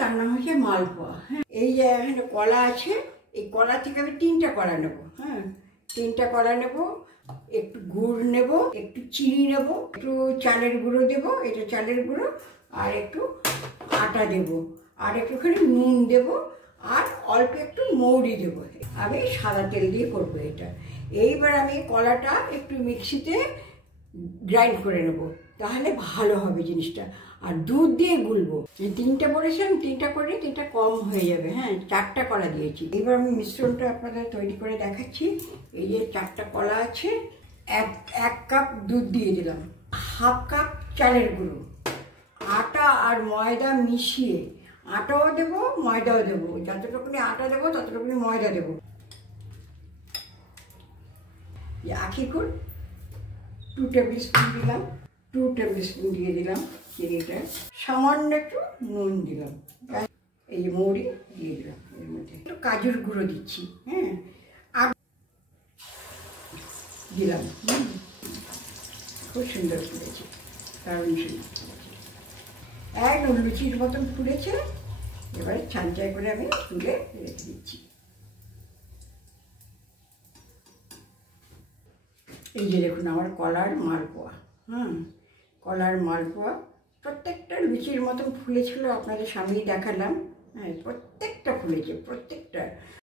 তার নাম হচ্ছে মালপোয়া। হ্যাঁ, এই যে এখানে কলা আছে, এই কলা থেকে আমি 3টা কলা নেব। হ্যাঁ, 3টা কলা নেব, একটু গুড় নেব, একটু চিনি নেব, একটু চালের গুঁড়ো দেব, এটা চালের গুঁড়ো, আর একটু আটা দেব, আর একটুখানি নুন দেব, আর অল্প একটু মৌরি দেব। আমি সাদা তেল দিয়ে করবো এটা। এইবার আমি কলাটা একটু মিক্সিতে গ্রাইন্ড করে নেব, তাহলে ভালো হবে জিনিসটা। আর দুধ দিয়ে গুলবো। 3টা বলেছিলাম, 3টা করে 3টা কম হয়ে যাবে। হ্যাঁ, 4টা কলা দিয়েছি। এবার আমি মিশ্রণটা আপনাদের তৈরি করে দেখাচ্ছি। এই যে 4টা কলা আছে, এক কাপ দুধ দিয়ে দিলাম, হাফ কাপ চালের গুঁড়ো, আটা আর ময়দা মিশিয়ে, আটাও দেবো ময়দাও দেবো, যতটুকুনি আটা দেবো ততটুকুনি ময়দা দেবো। আখি গুড় 2 টেবিল স্পুন দিলাম, 2 টেবিল স্পুন দিয়ে দিলাম চিনিটা, সামান্য একটু নুন দিলাম, এই যে মৌরি দিয়ে দিলাম, এর মধ্যে একটু কাজুর গুঁড়ো দিচ্ছি। হ্যাঁ, আর দিলাম। খুব সুন্দর ফুলেছে, দারুণ সুন্দর ফুলেছে, একদম লুচির মতন ফুলেছে। এবারে ছাঁচাই করে আমি তুলে রেখে দিচ্ছি। এই যে দেখুন আমার কলার মালপোয়া। কলার মালপোয়া প্রত্যেকটা লুচির মতন ফুলেছিল, আপনাদের সামনেই দেখালাম। হ্যাঁ, প্রত্যেকটা ফুলেছে, প্রত্যেকটা।